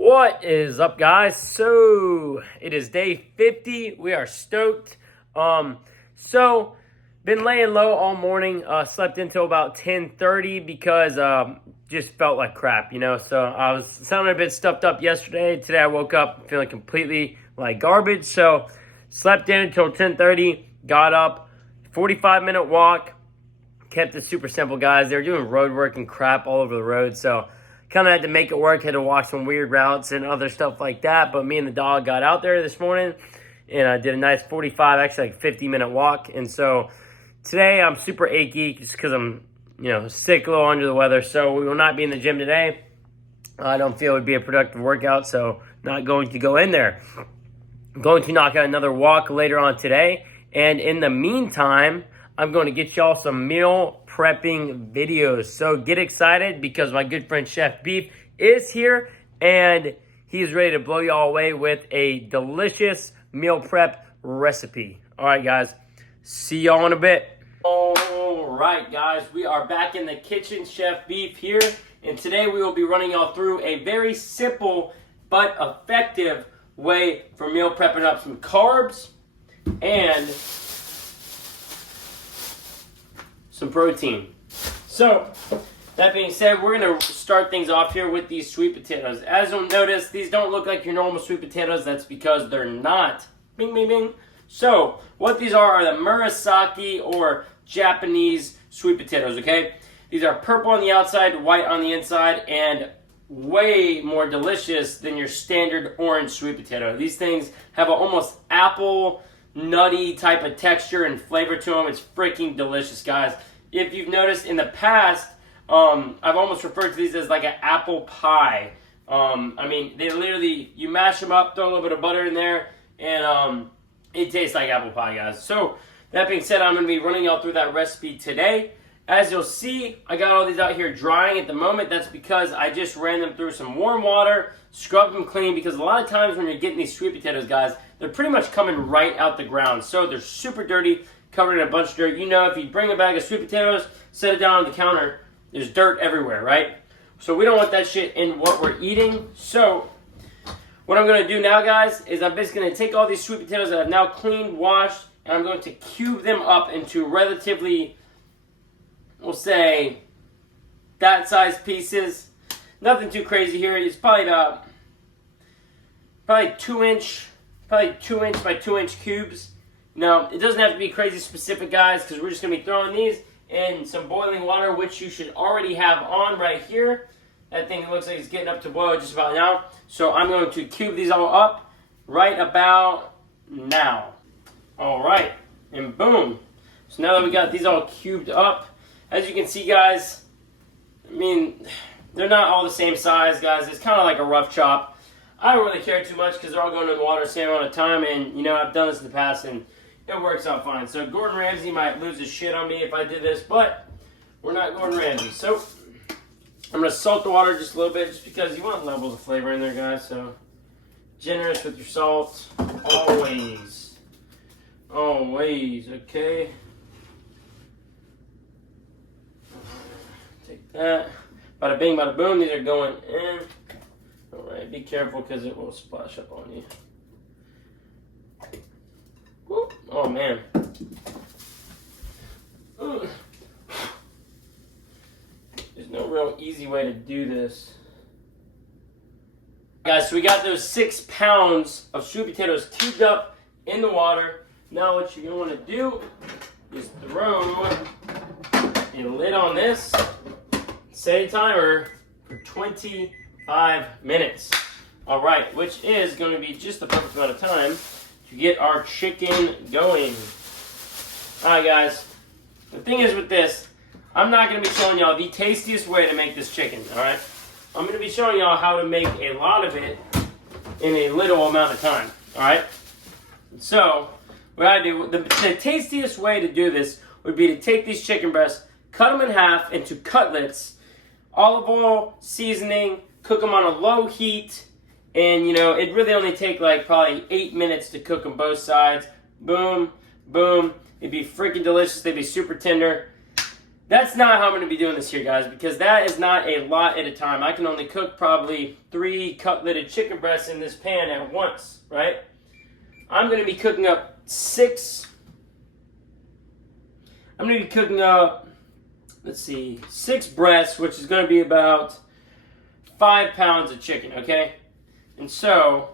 What is up, guys? So it is day 50. We are stoked. So been laying low all morning. Slept until about 10:30 because just felt like crap, So I was sounding a bit stuffed up yesterday. Today I woke up feeling completely like garbage. So slept in until 10:30. Got up, 45-minute walk. Kept it super simple, guys. They were doing road work and crap all over the road, so kind of had to make it work. Had to walk some weird routes and other stuff like that. But me and the dog got out there this morning, and I did a nice 45, actually like 50-minute walk. And so today I'm super achy just because I'm, sick, a little under the weather. So we will not be in the gym today. I don't feel it would be a productive workout, so not going to go in there. I'm going to knock out another walk later on today. And in the meantime, I'm going to get y'all some meal prepping videos. So get excited because my good friend Chef Beef is here and he is ready to blow y'all away with a delicious meal prep recipe. All right, guys. See y'all in a bit. All right, guys. We are back in the kitchen. Chef Beef here. And today we will be running y'all through a very simple but effective way for meal prepping up some carbs and some protein. So, that being said, we're going to start things off here with these sweet potatoes. As you'll notice, these don't look like your normal sweet potatoes. That's because they're not. Bing, bing, bing. So, what these are the Murasaki or Japanese sweet potatoes, okay? These are purple on the outside, white on the inside, and way more delicious than your standard orange sweet potato. These things have an almost apple nutty type of texture and flavor to them. It's freaking delicious, guys. If you've noticed in the past, I've almost referred to these as like an apple pie. They literally, you mash them up, throw a little bit of butter in there, and it tastes like apple pie, guys. So, that being said, I'm going to be running y'all through that recipe today. As you'll see, I got all these out here drying at the moment. That's because I just ran them through some warm water, scrubbed them clean, because a lot of times when you're getting these sweet potatoes, guys, they're pretty much coming right out the ground. So they're super dirty, covered in a bunch of dirt. If you bring a bag of sweet potatoes, set it down on the counter, there's dirt everywhere, right? So we don't want that shit in what we're eating. So what I'm going to do now, guys, is I'm basically going to take all these sweet potatoes that I've now cleaned, washed, and I'm going to cube them up into relatively, we'll say, that size pieces. Nothing too crazy here. It's probably about 2 inch by 2 inch cubes. Now, it doesn't have to be crazy specific, guys, because we're just going to be throwing these in some boiling water, which you should already have on right here. That thing looks like it's getting up to boil just about now. So I'm going to cube these all up right about now. All right, and boom. So now that we got these all cubed up, as you can see, guys, they're not all the same size, guys. It's kind of like a rough chop. I don't really care too much because they're all going in the water the same amount of time, and, I've done this in the past, and it works out fine. So Gordon Ramsay might lose his shit on me if I did this, but we're not Gordon Ramsay. So I'm going to salt the water just a little bit just because you want levels of flavor in there, guys. So generous with your salt, always. Always, okay? Take that. Bada bing, bada boom. These are going in. Alright, be careful because it will splash up on you. Whoop. Oh, man. There's no real easy way to do this. Guys, so we got those 6 pounds of sweet potatoes cubed up in the water. Now what you're going to want to do is throw a lid on this, set a timer for 25 minutes. All right, which is going to be just the perfect amount of time to get our chicken going. All right, guys, the thing is with this, I'm not going to be showing y'all the tastiest way to make this chicken, all right? I'm going to be showing y'all how to make a lot of it in a little amount of time, all right? So what I do, the tastiest way to do this would be to take these chicken breasts, cut them in half into cutlets, olive oil, seasoning, cook them on a low heat, and it really only take like probably 8 minutes to cook them both sides. Boom, boom. It'd be freaking delicious. They'd be super tender. That's not how I'm going to be doing this here, guys, because that is not a lot at a time. I can only cook probably 3 cutletted chicken breasts in this pan at once, right? I'm going to be cooking up 6. I'm going to be cooking up, let's see, 6 breasts, which is going to be about 5 pounds of chicken, okay? And so,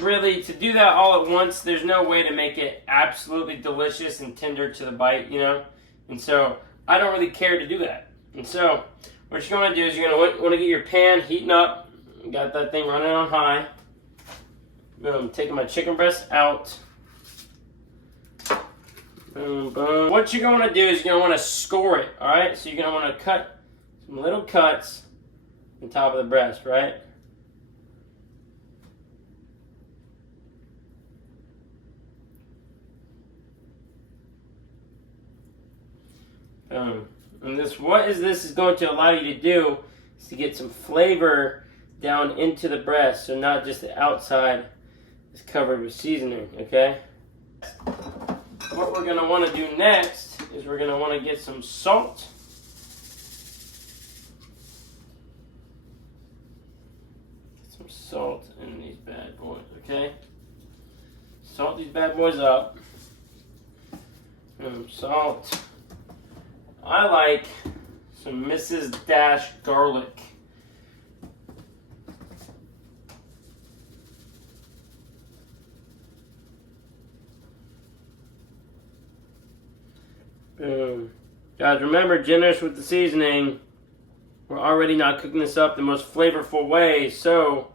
really, to do that all at once, there's no way to make it absolutely delicious and tender to the bite, you know? And so, I don't really care to do that. And so, what you're going to do is you're going to want to get your pan heating up. You got that thing running on high. Boom, taking my chicken breast out. Boom, boom. What you're going to do is you're going to want to score it, all right? So you're going to want to cut some little cuts on top of the breast, right? And what this is going to allow you to do is to get some flavor down into the breast, so not just the outside is covered with seasoning, okay? What we're going to want to do next is we're going to want to get some salt. Get some salt in these bad boys, okay? Salt these bad boys up. Salt. I like some Mrs. Dash garlic. Boom. Guys, remember, generous with the seasoning. We're already not cooking this up the most flavorful way, so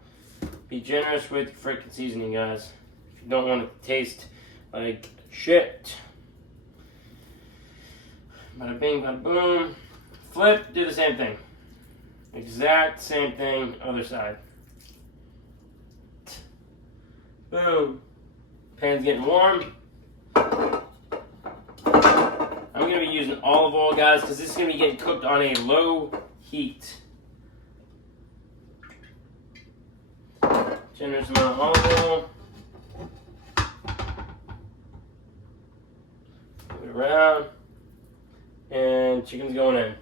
be generous with your freaking seasoning, guys. If you don't want it to taste like shit. Bada bing, bada boom. Flip, do the same thing. Exact same thing, other side. Boom. Pan's getting warm. I'm going to be using olive oil, guys, because this is going to be getting cooked on a low heat. Generous amount of olive oil. Move it around. And chicken's going in.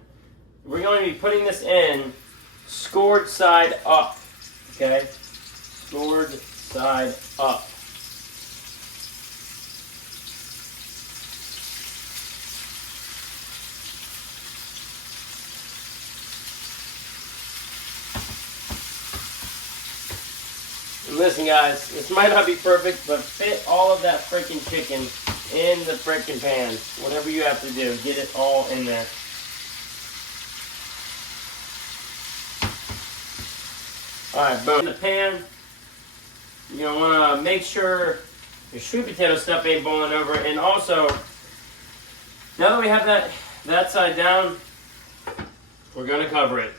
We're going to be putting this in scored side up. Okay? Scored side up. And listen, guys, this might not be perfect, but fit all of that freaking chicken in the freaking pan. Whatever you have to do, get it all in there. Alright, boom. In the pan, you're going to want to make sure your sweet potato stuff ain't boiling over. And also, now that we have that side down, we're going to cover it.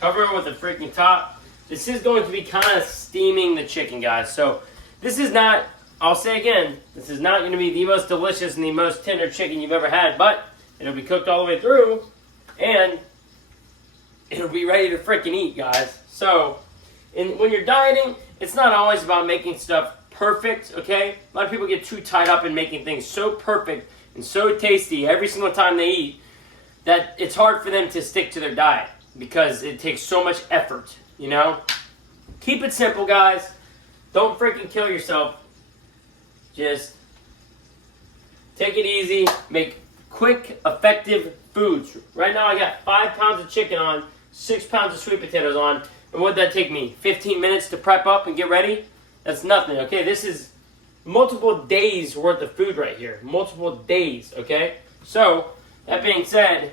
Cover it with a freaking top. This is going to be kind of steaming the chicken, guys. So, this is not, I'll say again, this is not going to be the most delicious and the most tender chicken you've ever had, but it'll be cooked all the way through, and it'll be ready to freaking eat, guys. So, when you're dieting, it's not always about making stuff perfect, okay? A lot of people get too tied up in making things so perfect and so tasty every single time they eat that it's hard for them to stick to their diet because it takes so much effort, you know? Keep it simple, guys. Don't freaking kill yourself. Just take it easy. Make quick, effective foods. Right now I got 5 pounds of chicken on, 6 pounds of sweet potatoes on. And what'd that take me? 15 minutes to prep up and get ready? That's nothing, okay? This is multiple days worth of food right here. Multiple days, okay? So, that being said,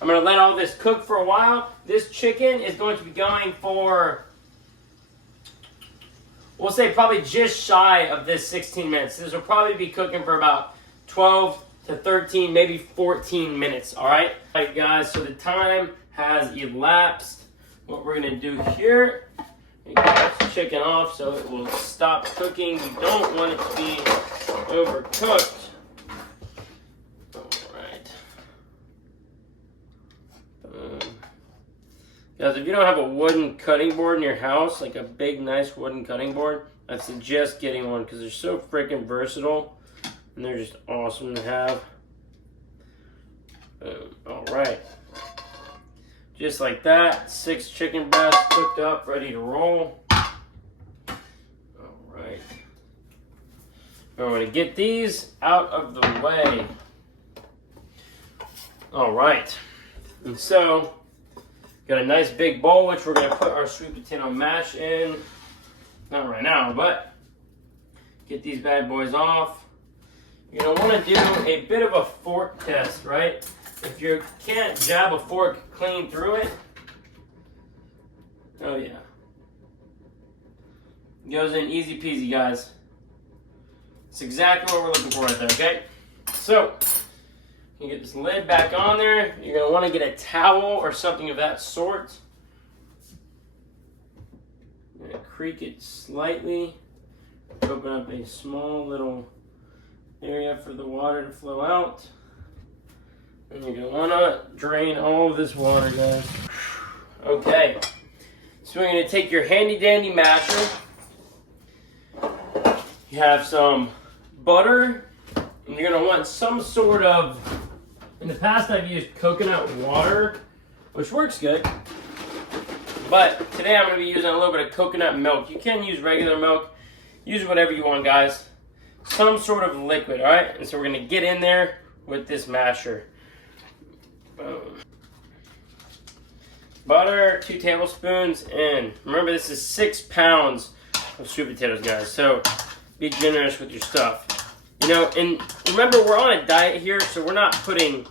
I'm going to let all this cook for a while. This chicken is going to be going for, we'll say probably just shy of this 16 minutes. This will probably be cooking for about 12 to 13, maybe 14 minutes, all right? All right, guys, so the time has elapsed. What we're going to do here, we get this chicken off so it will stop cooking. You don't want it to be overcooked. All right. Guys, if you don't have a wooden cutting board in your house, like a big, nice wooden cutting board, I suggest getting one because they're so freaking versatile and they're just awesome to have. Boom. All right. Just like that, 6 chicken breasts cooked up, ready to roll. All right. We're going to get these out of the way. All right. And so, got a nice big bowl, which we're going to put our sweet potato mash in. Not right now, but get these bad boys off. You're going to want to do a bit of a fork test, right? If you can't jab a fork clean through it, oh yeah. It goes in easy peasy, guys. It's exactly what we're looking for right there, okay? So, you get this lid back on there. You're going to want to get a towel or something of that sort. I'm going to creak it slightly. Open up a small little area for the water to flow out. And you're going to want to drain all of this water, guys. Okay. So we're going to take your handy dandy masher. You have some butter. And you're going to want some sort of, in the past I've used coconut water, which works good. But today I'm going to be using a little bit of coconut milk. You can use regular milk. Use whatever you want, guys. Some sort of liquid, all right? And so we're going to get in there with this masher. Boom. Butter, 2 tablespoons in. Remember, this is 6 pounds of sweet potatoes, guys. So be generous with your stuff. You know, and remember, we're on a diet here, so we're not putting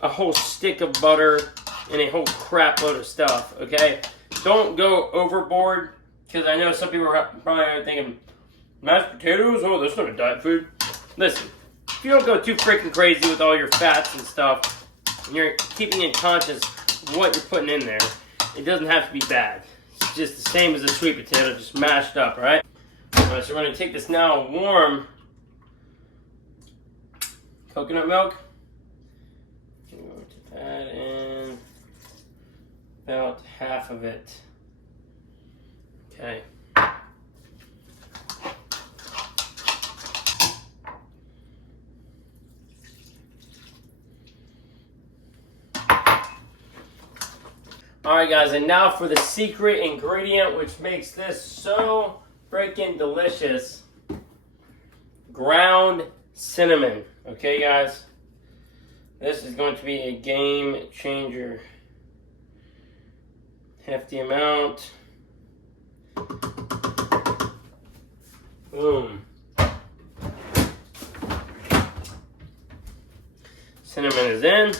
a whole stick of butter and a whole crap load of stuff, okay? Don't go overboard, because I know some people are probably thinking, mashed potatoes? Oh, that's not a diet food. Listen, if you don't go too freaking crazy with all your fats and stuff, and you're keeping in conscious of what you're putting in there, it doesn't have to be bad. It's just the same as a sweet potato, just mashed up, all right? Alright, so we're going to take this now warm coconut milk. I'm going to add in about half of it. Okay. Alright guys, and now for the secret ingredient which makes this so freaking delicious. Ground cinnamon. Okay guys? This is going to be a game changer. Hefty amount. Boom. Cinnamon is in.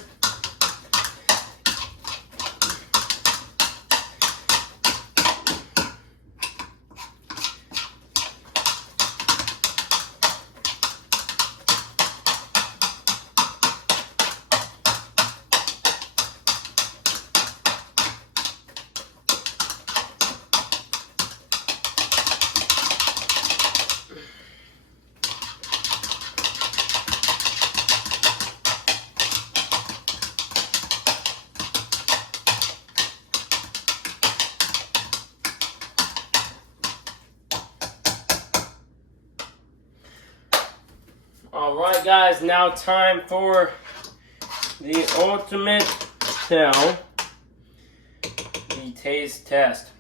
Alright guys, now time for the ultimate tell, the taste test.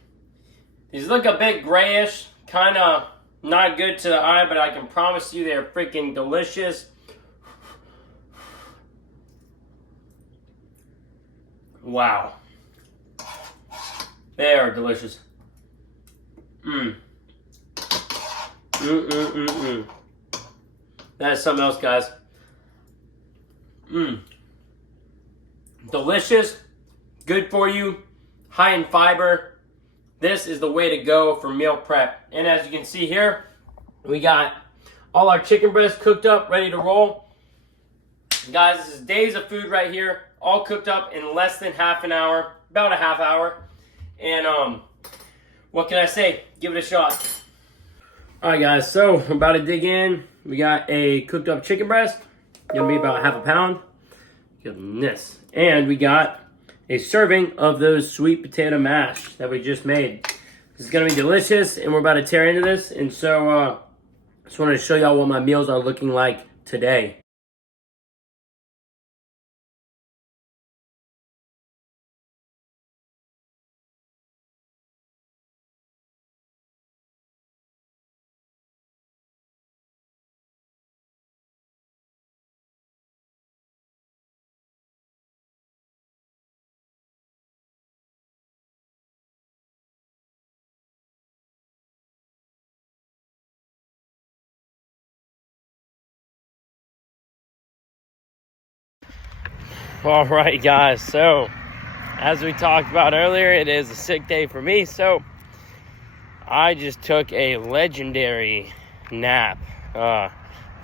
These look a bit grayish, kind of not good to the eye, but I can promise you they're freaking delicious. Wow. They are delicious. That is something else, guys. Delicious, good for you, high in fiber. This is the way to go for meal prep. And as you can see here, we got all our chicken breasts cooked up, ready to roll. Guys, this is days of food right here, all cooked up in less than half an hour, about a half hour. And what can I say? Give it a shot. All right, guys, so I'm about to dig in. We got a cooked up chicken breast. Gonna be about half a pound. Goodness. And we got a serving of those sweet potato mash that we just made. This is gonna be delicious, and we're about to tear into this. And so, just wanted to show y'all what my meals are looking like today. All right, guys. So, as we talked about earlier, it is a sick day for me. So, I just took a legendary nap.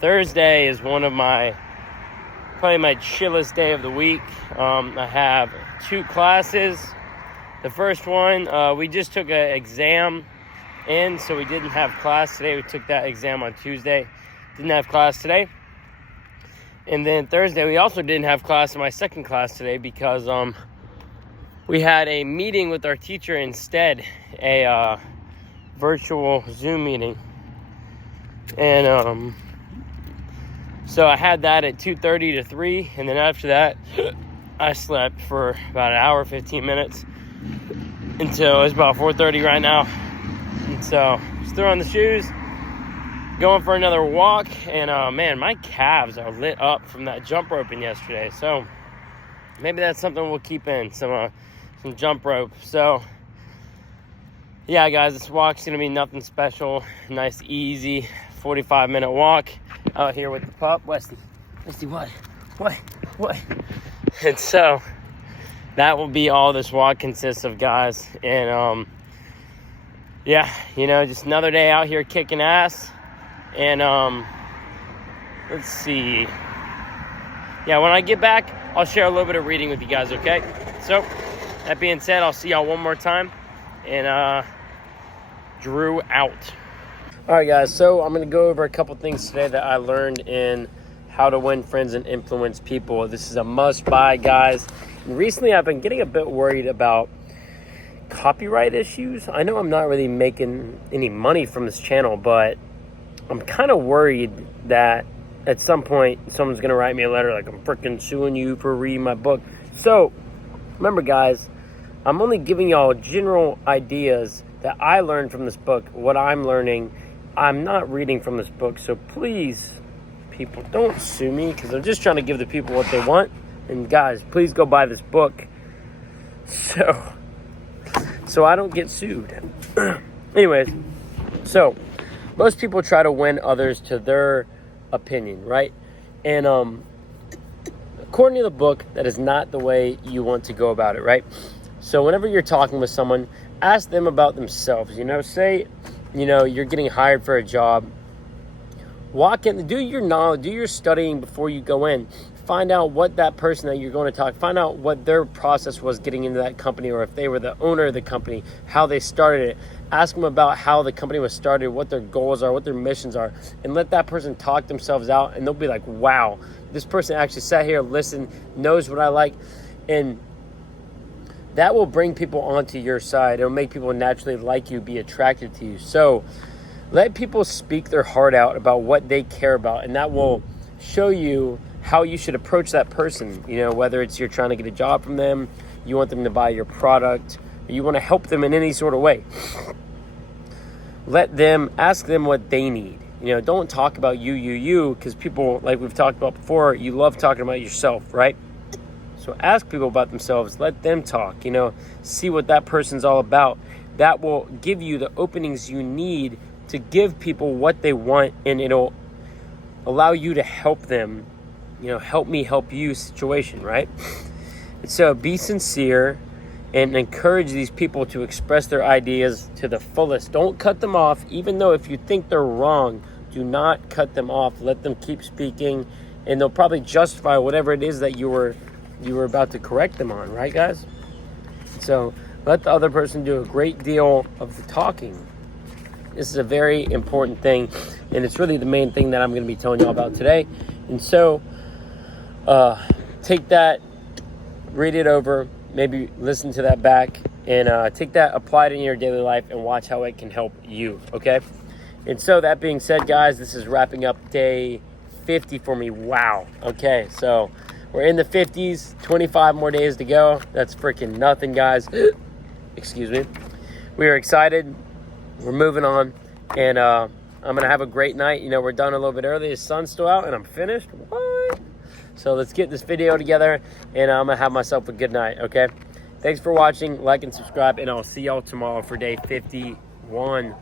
Thursday is one of probably my chillest day of the week. I have 2 classes. The first one, we just took an exam in, so we didn't have class today. We took that exam on Tuesday. Didn't have class today. And then Thursday, we also didn't have class in my second class today because we had a meeting with our teacher instead, a virtual Zoom meeting. And so I had that at 2:30 to 3, and then after that, I slept for about an hour, 15 minutes, until it's about 4:30 right now. And so, just threw on the shoes, going for another walk, and man, my calves are lit up from that jump roping yesterday. So, maybe that's something we'll keep in, some jump rope. So, yeah, guys, this walk's gonna be nothing special. Nice, easy, 45-minute walk out here with the pup. Westy, what? And so, that will be all this walk consists of, guys. And, yeah, just another day out here kicking ass. And, let's see. Yeah, when I get back, I'll share a little bit of reading with you guys, okay? So, that being said, I'll see y'all one more time. And, Drew out. All right, guys, so I'm going to go over a couple things today that I learned in How to Win Friends and Influence People. This is a must-buy, guys. And recently, I've been getting a bit worried about copyright issues. I know I'm not really making any money from this channel, but I'm kind of worried that at some point someone's going to write me a letter like, I'm freaking suing you for reading my book. So, remember, guys, I'm only giving y'all general ideas that I learned from this book, what I'm learning. I'm not reading from this book, so please, people, don't sue me, because I'm just trying to give the people what they want. And guys, please go buy this book so I don't get sued. Anyways, so most people try to win others to their opinion, right? And according to the book, that is not the way you want to go about it, right? So whenever you're talking with someone, ask them about themselves. Say, you're getting hired for a job. Walk in, do your knowledge, do your studying before you go in. Find out what that person that you're going to talk, find out what their process was getting into that company, or if they were the owner of the company, how they started it. Ask them about how the company was started, what their goals are, what their missions are, and let that person talk themselves out, and they'll be like, wow, this person actually sat here, listened, knows what I like, and that will bring people onto your side. It'll make people naturally like you, be attracted to you. So let people speak their heart out about what they care about, and that will show you how you should approach that person. Whether it's you're trying to get a job from them, you want them to buy your product, or you want to help them in any sort of way. Ask them what they need. Don't talk about you, because people, like we've talked about before, you love talking about yourself, right? So ask people about themselves, let them talk, see what that person's all about. That will give you the openings you need to give people what they want, and it'll allow you to help them, help me help you situation, right? And so be sincere and encourage these people to express their ideas to the fullest. Don't cut them off, even though if you think they're wrong, do not cut them off. Let them keep speaking, and they'll probably justify whatever it is that you were about to correct them on, right, guys? So let the other person do a great deal of the talking. This is a very important thing, and it's really the main thing that I'm going to be telling y'all about today. And so take that, read it over, maybe listen to that back, and take that, apply it in your daily life, and watch how it can help you, okay? And so that being said, guys, this is wrapping up day 50 for me. Wow. Okay, so we're in the 50s, 25 more days to go. That's freaking nothing, guys. Excuse me. We are excited. We're moving on, and I'm going to have a great night. We're done a little bit early. The sun's still out, and I'm finished. What? So let's get this video together, and I'm going to have myself a good night, okay? Thanks for watching. Like and subscribe, and I'll see y'all tomorrow for day 51.